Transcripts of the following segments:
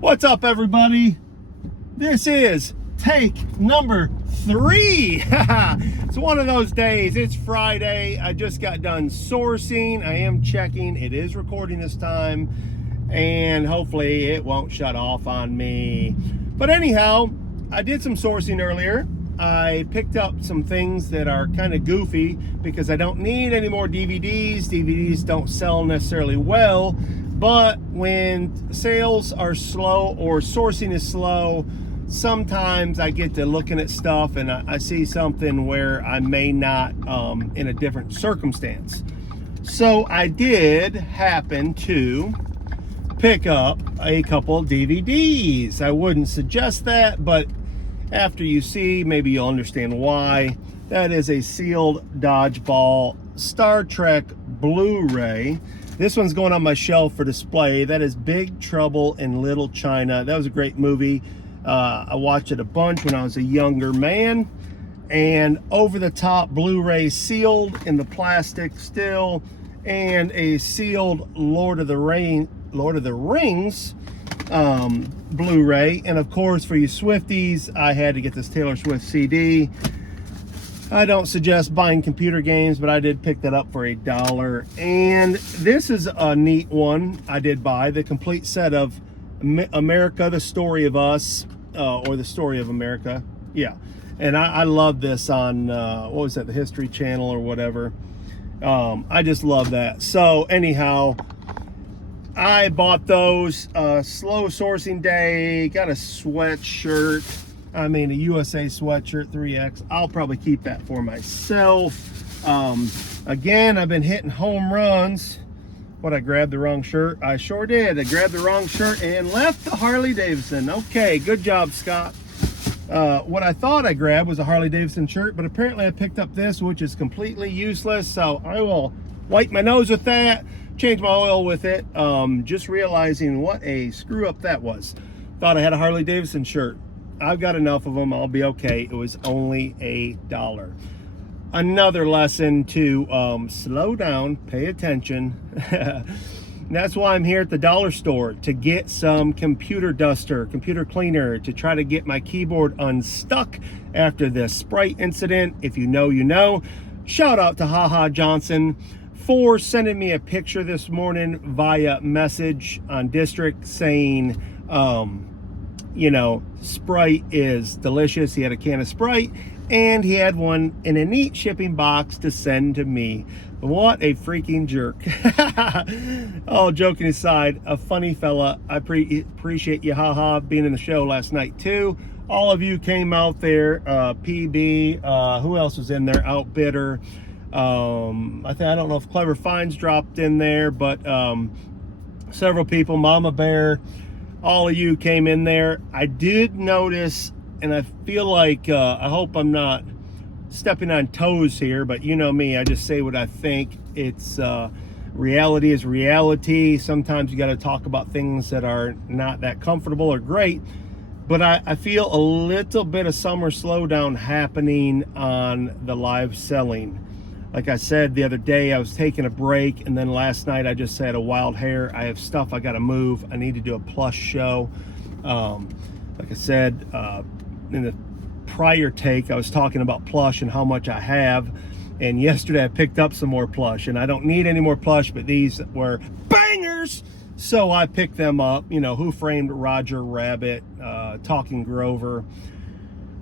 What's up, everybody? This is take number 3. It's one of those days. It's Friday. I just got done sourcing. I am checking. It is recording this time, and hopefully it won't shut off on me. But anyhow, I did some sourcing earlier. I picked up some things that are kind of goofy because I don't need any more DVDs. DVDs don't sell necessarily well, but when sales are slow or sourcing is slow, sometimes I get to looking at stuff and I see something where I may not in a different circumstance. So I did happen to pick up a couple DVDs. I wouldn't suggest that, but after you see, maybe you'll understand why. That is a sealed dodgeball Star Trek Blu-ray. This one's going on my shelf for display. That is Big Trouble in Little China. That was a great movie. I watched it a bunch when I was a younger man. And over-the-top Blu-ray sealed in the plastic still, and a sealed Lord of the Rings Blu-ray. And of course, for you Swifties, I had to get this Taylor Swift CD. I don't suggest buying computer games, but I did pick that up for $1. And this is a neat one I did buy, the complete set of America, the Story of Us, or the Story of America. Yeah. And I love this on, what was that, the History Channel or whatever. I just love that. So anyhow, I bought those, slow sourcing day, got a sweatshirt. I mean, a USA sweatshirt 3X. I'll probably keep that for myself. Again, I've been hitting home runs. What, I grabbed the wrong shirt? I sure did. I grabbed the wrong shirt and left the Harley Davidson. Okay, good job, Scott. What I thought I grabbed was a Harley Davidson shirt, but apparently I picked up this, which is completely useless. So I will wipe my nose with that, change my oil with it. Just realizing what a screw up that was. Thought I had a Harley Davidson shirt. I've got enough of them. I'll be okay. It was only $1. Another lesson to slow down, pay attention. That's why I'm here at the dollar store, to get some computer duster, computer cleaner, to try to get my keyboard unstuck after this Sprite incident. If you know, you know. Shout out to Haha Johnson for sending me a picture this morning via message on District saying, you know, Sprite is delicious. He had a can of Sprite and he had one in a neat shipping box to send to me. What a freaking jerk. All joking aside, a funny fella. I appreciate you, haha, being in the show last night too. All of you came out there. PB, who else was in there? Outbitter. I don't know if Clever Finds dropped in there, but several people, Mama Bear, all of you came in there. I did notice, and I feel like, I hope I'm not stepping on toes here, but you know me, I just say what I think. It's reality is reality. Sometimes you got to talk about things that are not that comfortable or great, but I feel a little bit of summer slowdown happening on the live selling. Like I said the other day, I was taking a break, and then last night I just had a wild hair. I have stuff I got to move. I need to do a plush show. Like I said, in the prior take, I was talking about plush and how much I have. And yesterday I picked up some more plush, and I don't need any more plush, but these were bangers. So I picked them up. You know, Who Framed Roger Rabbit, Talking Grover,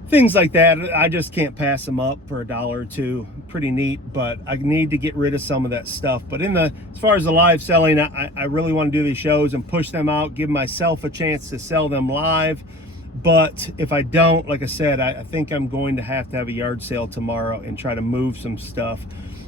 things like that. I just can't pass them up for $1 or $2. Pretty neat, but I need to get rid of some of that stuff. But as far as the live selling, I really want to do these shows and push them out, give myself a chance to sell them live. But if I don't, like I said, I think I'm going to have a yard sale tomorrow and try to move some stuff.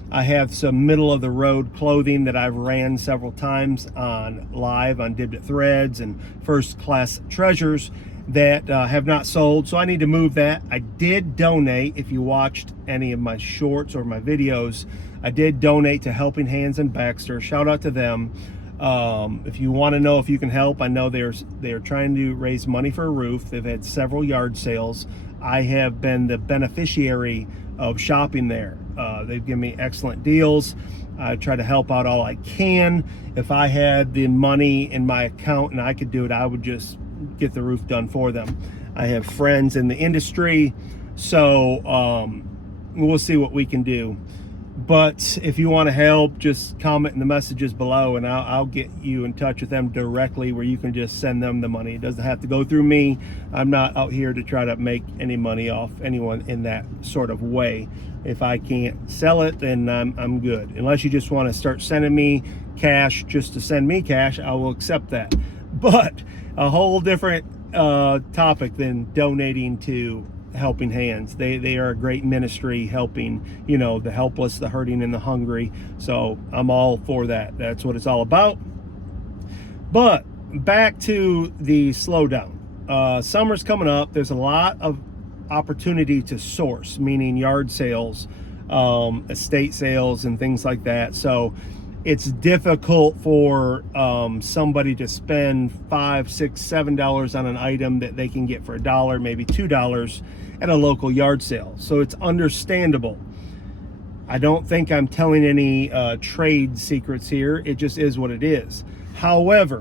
I have some middle of the road clothing that I've ran several times on live on Dibbed It Threads and First Class Treasures that have not sold, so I need to move that. I did donate. If you watched any of my shorts or my videos, I did donate to Helping Hands in Baxter. Shout out to them. If you want to know if you can help, I know they're trying to raise money for a roof. They've had several yard sales. I have been the beneficiary of shopping there. They've given me excellent deals. I try to help out all I can. If I had the money in my account and I could do it, I would just get the roof done for them. I have friends in the industry, so we'll see what we can do. But if you want to help, just comment in the messages below, and I'll get you in touch with them directly, where you can just send them the money. It doesn't have to go through me. I'm not out here to try to make any money off anyone in that sort of way. If I can't sell it, then I'm good. Unless you just want to start sending me cash just to send me cash, I will accept that. But a whole different topic than donating to Helping Hands. They are a great ministry, helping, you know, the helpless, the hurting, and the hungry. So I'm all for that. That's what it's all about. But back to the slowdown. Summer's coming up. There's a lot of opportunity to source, meaning yard sales, estate sales, and things like that. So it's difficult for somebody to spend $5, $6, $7 on an item that they can get for $1, maybe $2 at a local yard sale. So it's understandable. I don't think I'm telling any trade secrets here. It just is what it is. However,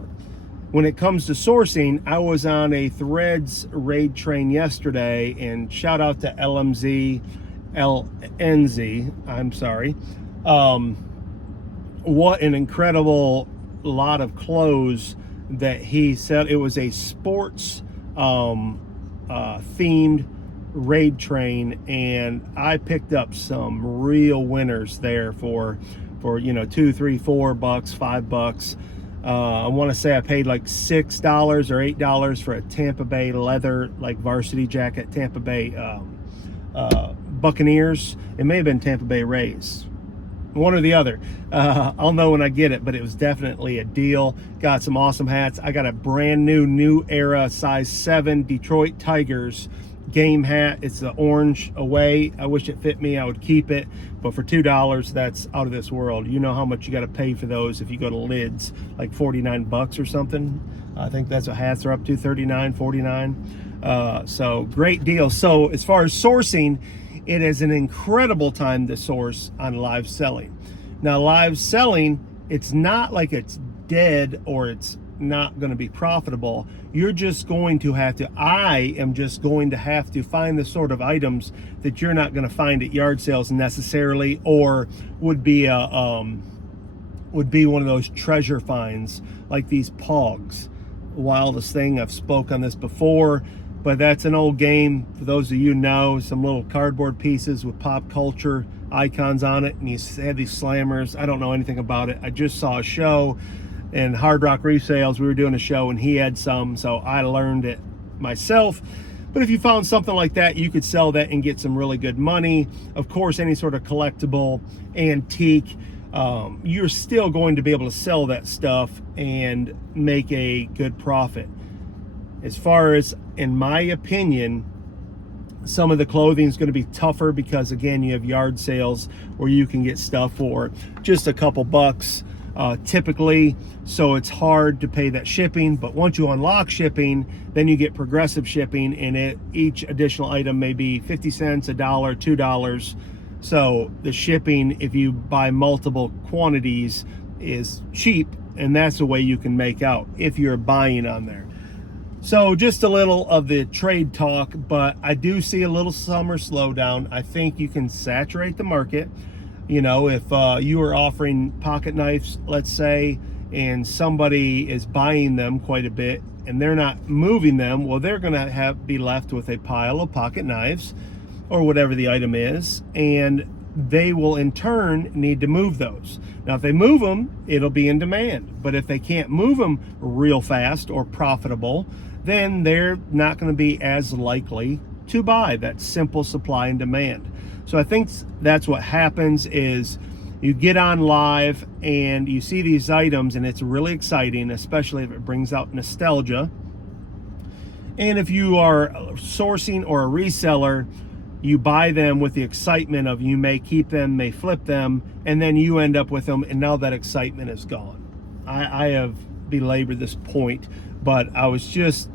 when it comes to sourcing, I was on a Threads raid train yesterday, and shout out to LNZ, I'm sorry. What an incredible lot of clothes that he said. It was a sports themed raid train, and I picked up some real winners there for you know, $2, $3, $4, $5. I want to say I paid like $6 or $8 for a Tampa Bay leather, like varsity jacket, Tampa Bay Buccaneers. It may have been Tampa Bay Rays, one or the other. I'll know when I get it, but it was definitely a deal. Got some awesome hats. I got a brand new era size 7 Detroit Tigers game hat. It's the orange away. I wish it fit me. I would keep it, but for $2, that's out of this world. You know how much you got to pay for those if you go to Lids, like 49 bucks or something. I think that's what hats are up to, 39, 49. So great deal. So as far as sourcing, it is an incredible time to source on live selling. Now, live selling, it's not like it's dead or it's not going to be profitable. You're just going to have to, I am just going to have to find the sort of items that you're not going to find at yard sales necessarily, or would be one of those treasure finds, like these Pogs. Wildest thing, I've spoke on this before, but that's an old game. For those of you know, some little cardboard pieces with pop culture icons on it, and you had these slammers. I don't know anything about it. I just saw a show in Hard Rock Resales. We were doing a show and he had some, so I learned it myself. But if you found something like that, you could sell that and get some really good money. Of course, any sort of collectible, antique, you're still going to be able to sell that stuff and make a good profit. As far as, in my opinion, some of the clothing is going to be tougher because, again, you have yard sales where you can get stuff for just a couple bucks typically, so it's hard to pay that shipping. But once you unlock shipping, then you get progressive shipping, and each additional item may be 50 cents, $1, $2. So the shipping, if you buy multiple quantities, is cheap, and that's the way you can make out if you're buying on there. So just a little of the trade talk, but I do see a little summer slowdown. I think you can saturate the market. You know, if you are offering pocket knives, let's say, and somebody is buying them quite a bit and they're not moving them, well, they're going to be left with a pile of pocket knives or whatever the item is, and they will in turn need to move those. Now, if they move them, it'll be in demand. But if they can't move them real fast or profitable, then they're not going to be as likely to buy. That simple supply and demand. So I think that's what happens is you get on live and you see these items, and it's really exciting, especially if it brings out nostalgia. And if you are sourcing or a reseller, you buy them with the excitement of you may keep them, may flip them, and then you end up with them, and now that excitement is gone. I have belabored this point, but I was just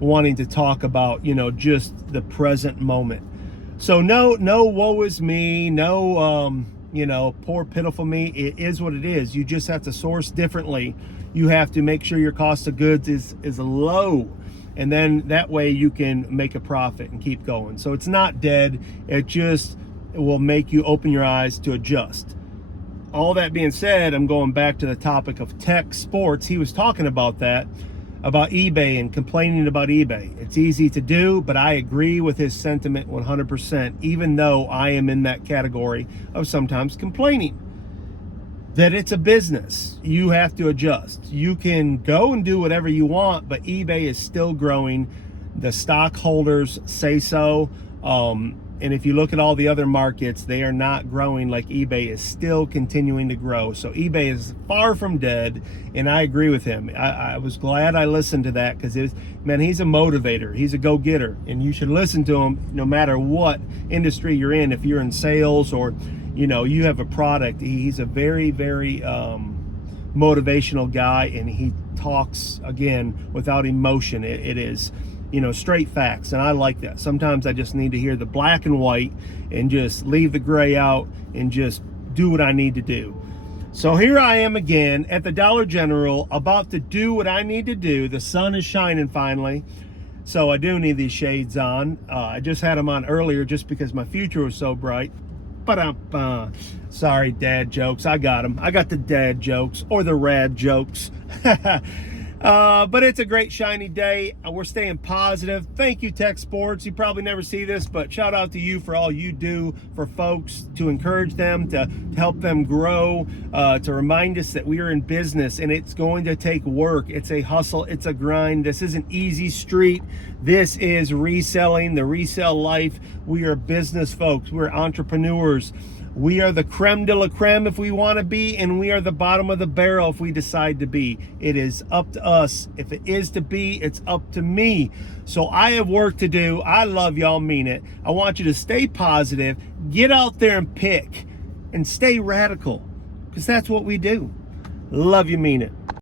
wanting to talk about, you know, just the present moment. So no woe is me, no you know, poor pitiful me. It is what it is. You just have to source differently. You have to make sure your cost of goods is low, and then that way you can make a profit and keep going. So it's not dead. It will make you open your eyes to adjust. All that being said, I'm going back to the topic of tech sports. He was talking about that, about eBay and complaining about eBay. It's easy to do, but I agree with his sentiment 100%, even though I am in that category of sometimes complaining. That it's a business. You have to adjust. You can go and do whatever you want, but eBay is still growing. The stockholders say so. And if you look at all the other markets, they are not growing like eBay is still continuing to grow. So eBay is far from dead, and I agree with him. I was glad I listened to that, because man, he's a motivator. He's a go-getter, and you should listen to him no matter what industry you're in. If you're in sales or you have a product, he's a very, very motivational guy, and he talks, again, without emotion. It is straight facts, and I like that. Sometimes I just need to hear the black and white and just leave the gray out and just do what I need to do. So here I am again at the Dollar General, about to do what I need to do. The sun is shining finally, so I do need these shades on. I just had them on earlier just because my future was so bright. Sorry, dad jokes. I got them. I got the dad jokes, or the rad jokes. But it's a great shiny day. We're staying positive. Thank you, Tech Sports. You probably never see this, but shout out to you for all you do for folks, to encourage them, to help them grow, to remind us that we are in business and it's going to take work. It's a hustle. It's a grind. This isn't easy street. This is reselling, the resell life. We are business folks. We're entrepreneurs. We are the creme de la creme if we want to be, and we are the bottom of the barrel if we decide to be. It is up to us. If it is to be, it's up to me. So I have work to do. I love y'all, mean it. I want you to stay positive, get out there and pick, and stay radical, because that's what we do. Love you, mean it.